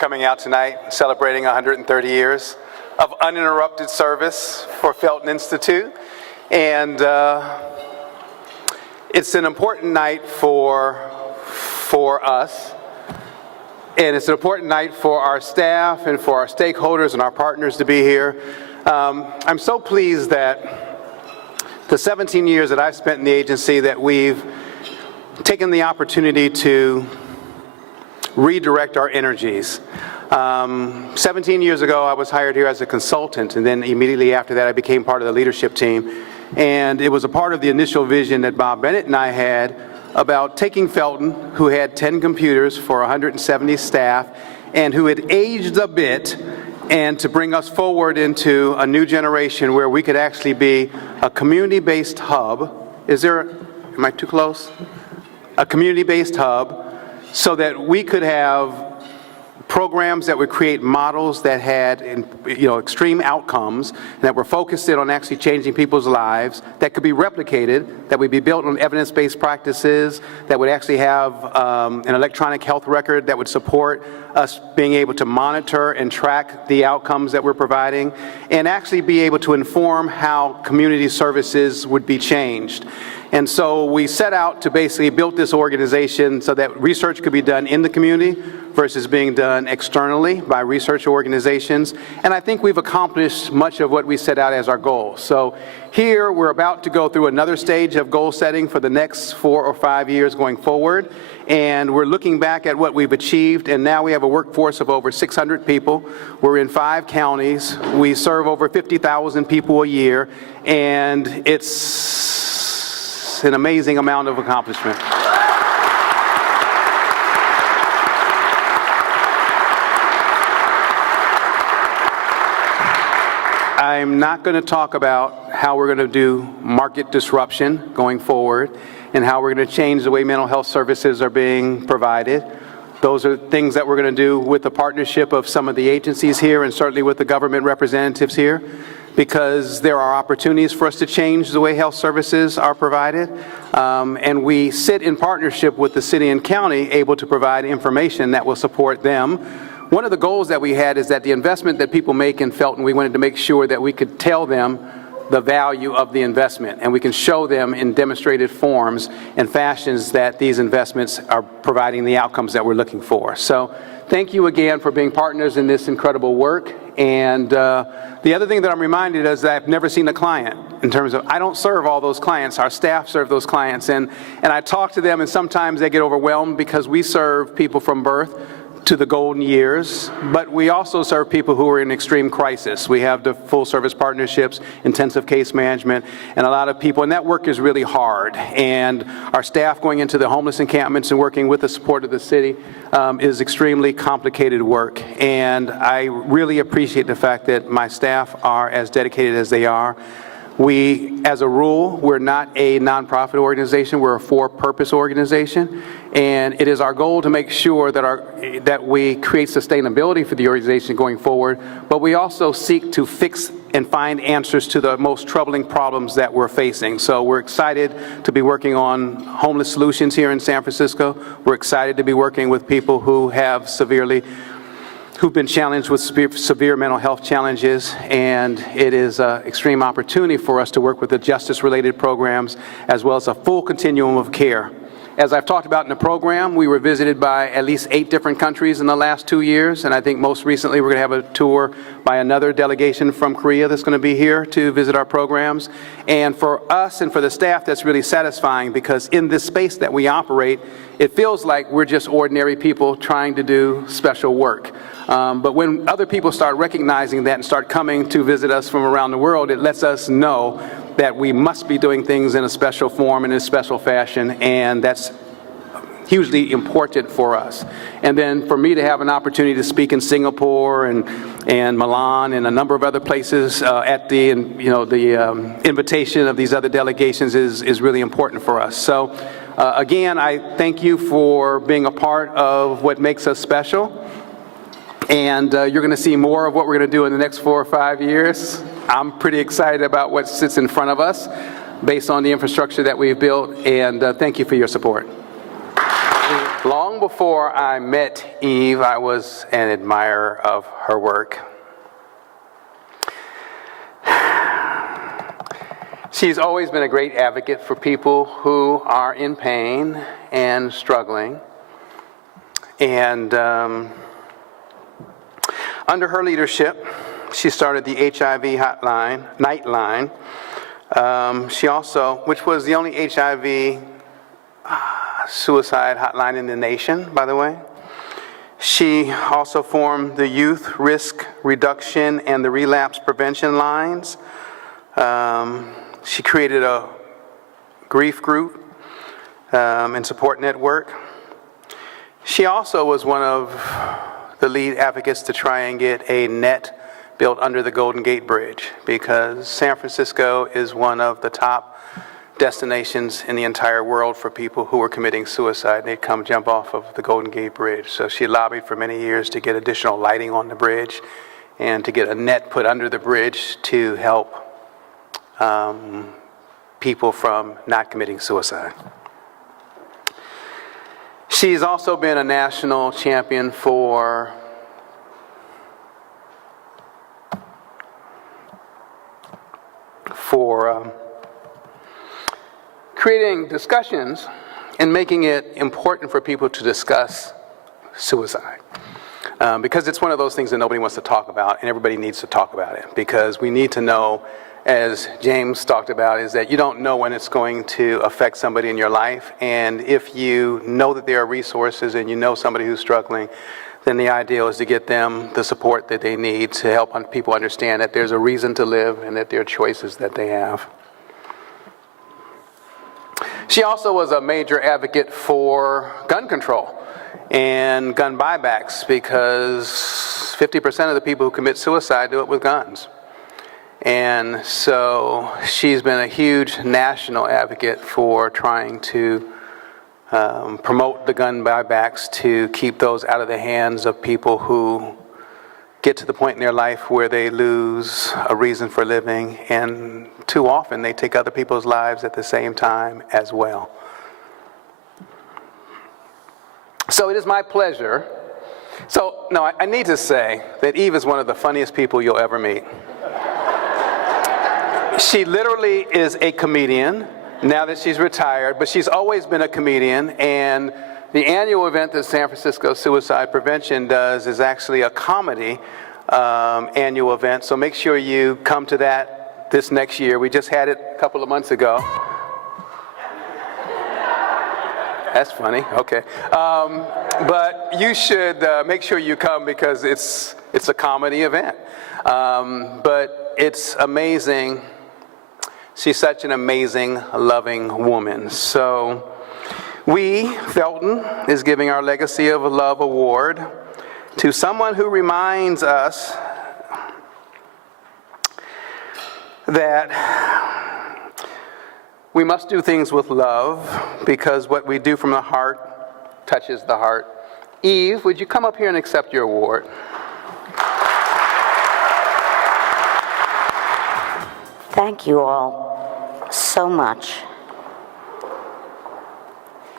coming out tonight, celebrating 130 years of uninterrupted service for Felton Institute. And it's an important night for us. And it's an important night for our staff and for our stakeholders and our partners to be here. I'm so pleased that the 17 years that I've spent in the agency that we've taken the opportunity to redirect our energies. 17 years ago, I was hired here as a consultant, and then immediately after that, I became part of the leadership team. And it was a part of the initial vision that Bob Bennett and I had about taking Felton, who had 10 computers for 170 staff, and who had aged a bit, and to bring us forward into a new generation where we could actually be a community-based hub. Am I too close? A community-based hub, so that we could have programs that would create models that had extreme outcomes, that were focused in on actually changing people's lives, that could be replicated, that would be built on evidence-based practices, that would actually have an electronic health record that would support us being able to monitor and track the outcomes that we're providing, and actually be able to inform how community services would be changed. And so we set out to basically build this organization so that research could be done in the community versus being done externally by research organizations. And I think we've accomplished much of what we set out as our goal. So here we're about to go through another stage of goal setting for the next 4 or 5 years going forward. And we're looking back at what we've achieved, and now we have a workforce of over 600 people. We're in 5 counties. We serve over 50,000 people a year, and it's an amazing amount of accomplishment. I'm not going to talk about how we're going to do market disruption going forward and how we're going to change the way mental health services are being provided. Those are things that we're going to do with the partnership of some of the agencies here and certainly with the government representatives here, because there are opportunities for us to change the way health services are provided. And we sit in partnership with the city and county, able to provide information that will support them. One of the goals that we had is that the investment that people make in Felton, we wanted to make sure that we could tell them the value of the investment, and we can show them in demonstrated forms and fashions that these investments are providing the outcomes that we're looking for. So thank you again for being partners in this incredible work. And the other thing that I'm reminded is that I've never seen a client, in terms of, I don't serve all those clients, our staff serve those clients, and I talk to them, and sometimes they get overwhelmed because we serve people from birth to the golden years, but we also serve people who are in extreme crisis. We have the full service partnerships, intensive case management, and a lot of people, and that work is really hard. And our staff going into the homeless encampments and working with the support of the city is extremely complicated work. And I really appreciate the fact that my staff are as dedicated as they are. We, as a rule, we're not a nonprofit organization, we're a for-purpose organization, and it is our goal to make sure that we create sustainability for the organization going forward, but we also seek to fix and find answers to the most troubling problems that we're facing. So we're excited to be working on homeless solutions here in San Francisco. We're excited to be working with people who've been challenged with severe mental health challenges, and it is an extreme opportunity for us to work with the justice-related programs as well as a full continuum of care. As I've talked about in the program, we were visited by at least 8 different countries in the last 2 years, and I think most recently we're going to have a tour by another delegation from Korea that's going to be here to visit our programs. And for us and for the staff, that's really satisfying, because in this space that we operate, it feels like we're just ordinary people trying to do special work. But when other people start recognizing that and start coming to visit us from around the world, it lets us know that we must be doing things in a special form and in a special fashion, and that's hugely important for us. And then for me to have an opportunity to speak in Singapore and Milan and a number of other places at the invitation of these other delegations is really important for us. So again, I thank you for being a part of what makes us special. And you're going to see more of what we're going to do in the next 4 or 5 years. I'm pretty excited about what sits in front of us based on the infrastructure that we've built, and thank you for your support. Long before I met Eve, I was an admirer of her work. She's always been a great advocate for people who are in pain and struggling. And under her leadership, she started the HIV hotline, Nightline. She also, which was the only HIV suicide hotline in the nation, by the way. She also formed the Youth Risk Reduction and the Relapse Prevention Lines. She created a grief group and support network. She also was one of the lead advocates to try and get a net built under the Golden Gate Bridge, because San Francisco is one of the top destinations in the entire world for people who are committing suicide. They'd come jump off of the Golden Gate Bridge. So she lobbied for many years to get additional lighting on the bridge and to get a net put under the bridge to help people from not committing suicide. She's also been a national champion for creating discussions and making it important for people to discuss suicide. Because it's one of those things that nobody wants to talk about, and everybody needs to talk about it. Because we need to know, as James talked about, is that you don't know when it's going to affect somebody in your life. And if you know that there are resources and you know somebody who's struggling, then the ideal is to get them the support that they need to help people understand that there's a reason to live and that there are choices that they have. She also was a major advocate for gun control and gun buybacks, because 50% of the people who commit suicide do it with guns. And so she's been a huge national advocate for trying to promote the gun buybacks to keep those out of the hands of people who get to the point in their life where they lose a reason for living, and too often they take other people's lives at the same time as well. So it is my pleasure. I need to say that Eve is one of the funniest people you'll ever meet. She literally is a comedian now that she's retired, but she's always been a comedian, and the annual event that San Francisco Suicide Prevention does is actually a comedy annual event, so make sure you come to that this next year. We just had it a couple of months ago. That's funny, okay. But you should make sure you come, because it's a comedy event. But it's amazing. She's such an amazing, loving woman. So Felton is giving our Legacy of Love Award to someone who reminds us that we must do things with love, because what we do from the heart touches the heart. Eve, would you come up here and accept your award? Thank you all so much.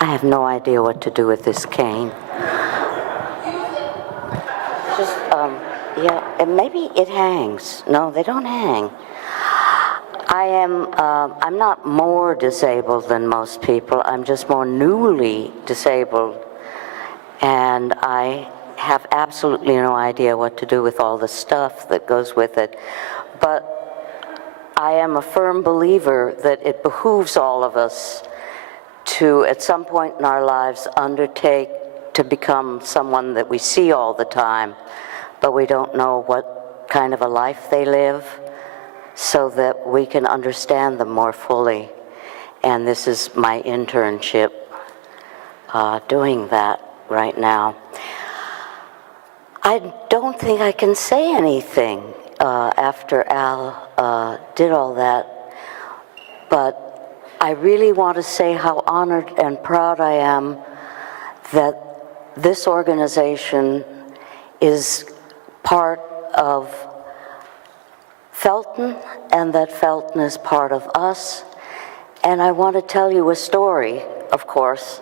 I have no idea what to do with this cane. Just, and maybe it hangs. No, they don't hang. I'm not more disabled than most people. I'm just more newly disabled. And I have absolutely no idea what to do with all the stuff that goes with it. But I am a firm believer that it behooves all of us to, at some point in our lives, undertake to become someone that we see all the time, but we don't know what kind of a life they live, so that we can understand them more fully. And this is my internship doing that right now. I don't think I can say anything after Al did all that, but I really want to say how honored and proud I am that this organization is part of Felton, and that Felton is part of us. And I want to tell you a story, of course,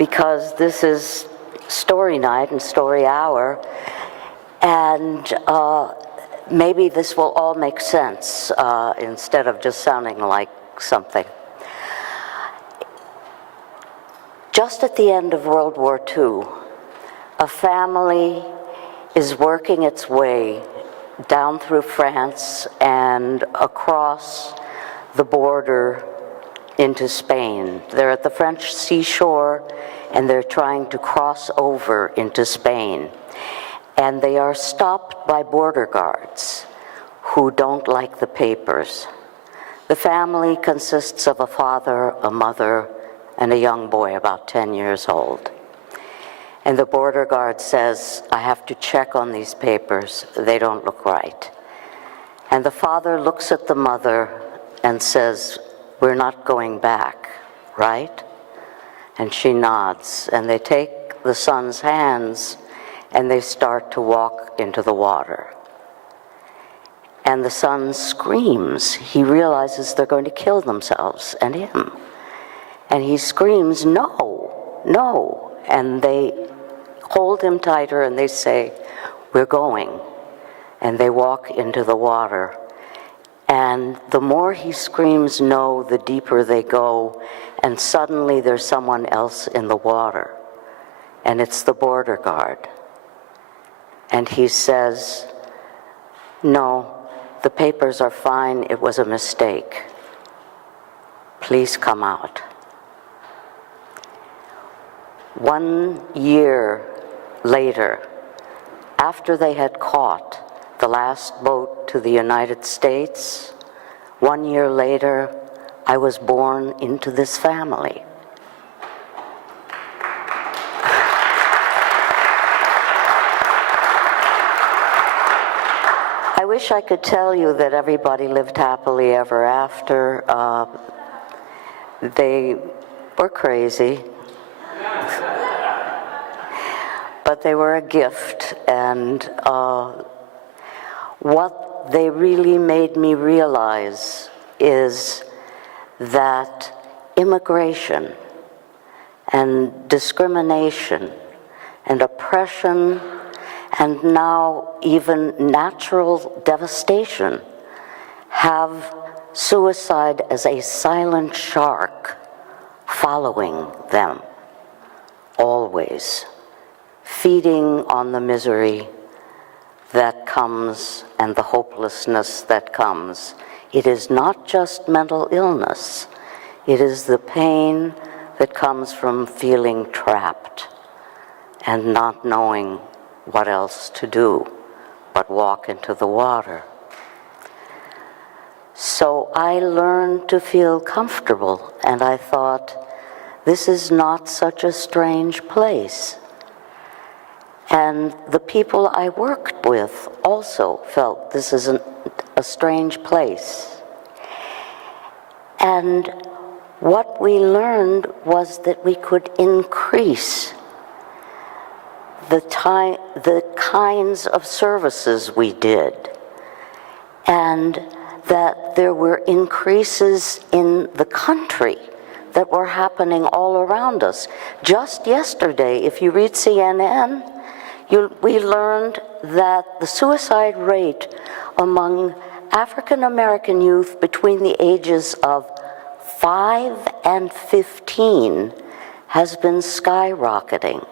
because this is story night and story hour, and maybe this will all make sense instead of just sounding like something. Just at the end of World War II, a family is working its way down through France and across the border into Spain. They're at the French seashore and they're trying to cross over into Spain. And they are stopped by border guards who don't like the papers. The family consists of a father, a mother, and a young boy about 10 years old. And the border guard says, I have to check on these papers. They don't look right. And the father looks at the mother and says, we're not going back, right? And she nods, and they take the son's hands and they start to walk into the water. And the son screams. He realizes they're going to kill themselves and him. And he screams, no, no. And they hold him tighter and they say, we're going. And they walk into the water. And the more he screams no, the deeper they go. And suddenly there's someone else in the water. And it's the border guard. And he says, no, the papers are fine. It was a mistake. Please come out. 1 year later, after they had caught the last boat to the United States, 1 year later, I was born into this family. I wish I could tell you that everybody lived happily ever after. They were crazy. But they were a gift, and what they really made me realize is that immigration and discrimination and oppression and now even natural devastation have suicide as a silent shark following them always, feeding on the misery that comes and the hopelessness that comes. It is not just mental illness. It is the pain that comes from feeling trapped and not knowing what else to do but walk into the water. So I learned to feel comfortable, and I thought, this is not such a strange place. And the people I worked with also felt this isn't a strange place. And what we learned was that we could increase the kinds of services we did, and that there were increases in the country that were happening all around us. Just yesterday, if you read CNN, we learned that the suicide rate among African American youth between the ages of 5 and 15 has been skyrocketing.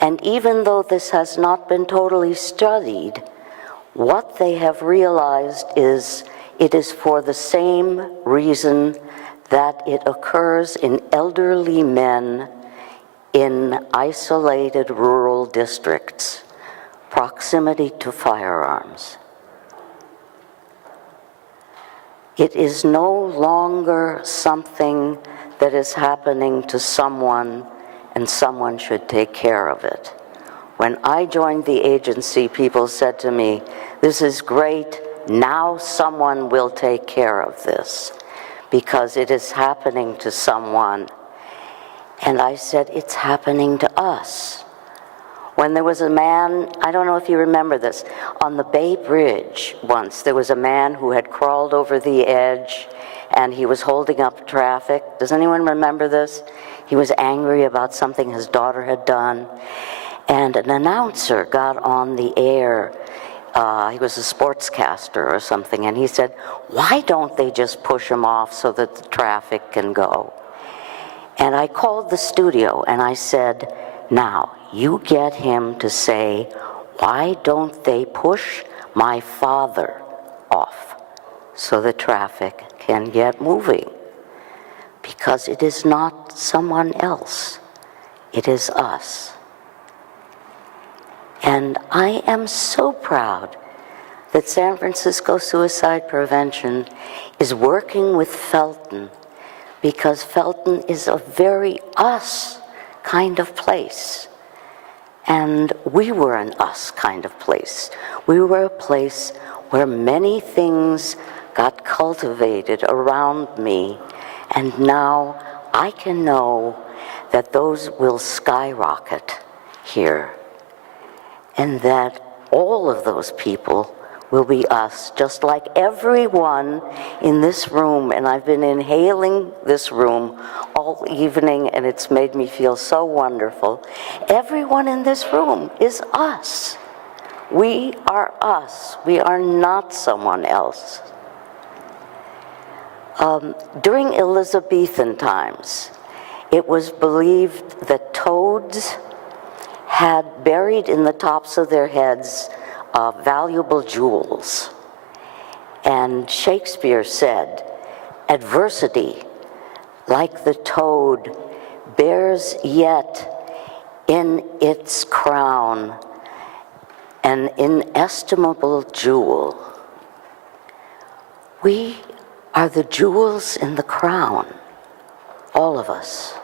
And even though this has not been totally studied, what they have realized is it is for the same reason that it occurs in elderly men in isolated rural districts, proximity to firearms. It is no longer something that is happening to someone and someone should take care of it. When I joined the agency, people said to me, this is great, now someone will take care of this, because it is happening to someone. And I said, it's happening to us. When there was a man, I don't know if you remember this, on the Bay Bridge once, there was a man who had crawled over the edge and he was holding up traffic. Does anyone remember this? he was angry about something his daughter had done, and an announcer got on the air. He was a sportscaster or something, and he said, "Why don't they just push him off so that the traffic can go?" And I called the studio and I said, "Now, you get him to say, why don't they push my father off so the traffic can get moving? Because it is not someone else, it is us." And I am so proud that San Francisco Suicide Prevention is working with Felton, because Felton is a very us kind of place. And we were an us kind of place. We were a place where many things got cultivated around me, and now I can know that those will skyrocket here, and that all of those people will be us, just like everyone in this room. And I've been inhaling this room all evening, and it's made me feel so wonderful. Everyone in this room is us. We are us. We are not someone else. During Elizabethan times, it was believed that toads had buried in the tops of their heads valuable jewels. And Shakespeare said, "Adversity, like the toad, bears yet in its crown an inestimable jewel." We are the jewels in the crown, all of us.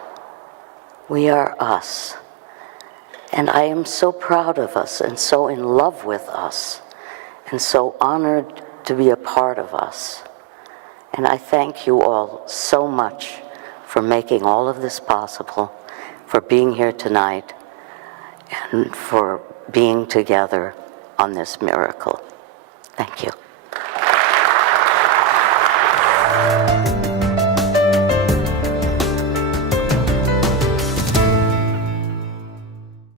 We are us. And I am so proud of us, and so in love with us, and so honored to be a part of us. And I thank you all so much for making all of this possible, for being here tonight, and for being together on this miracle. Thank you.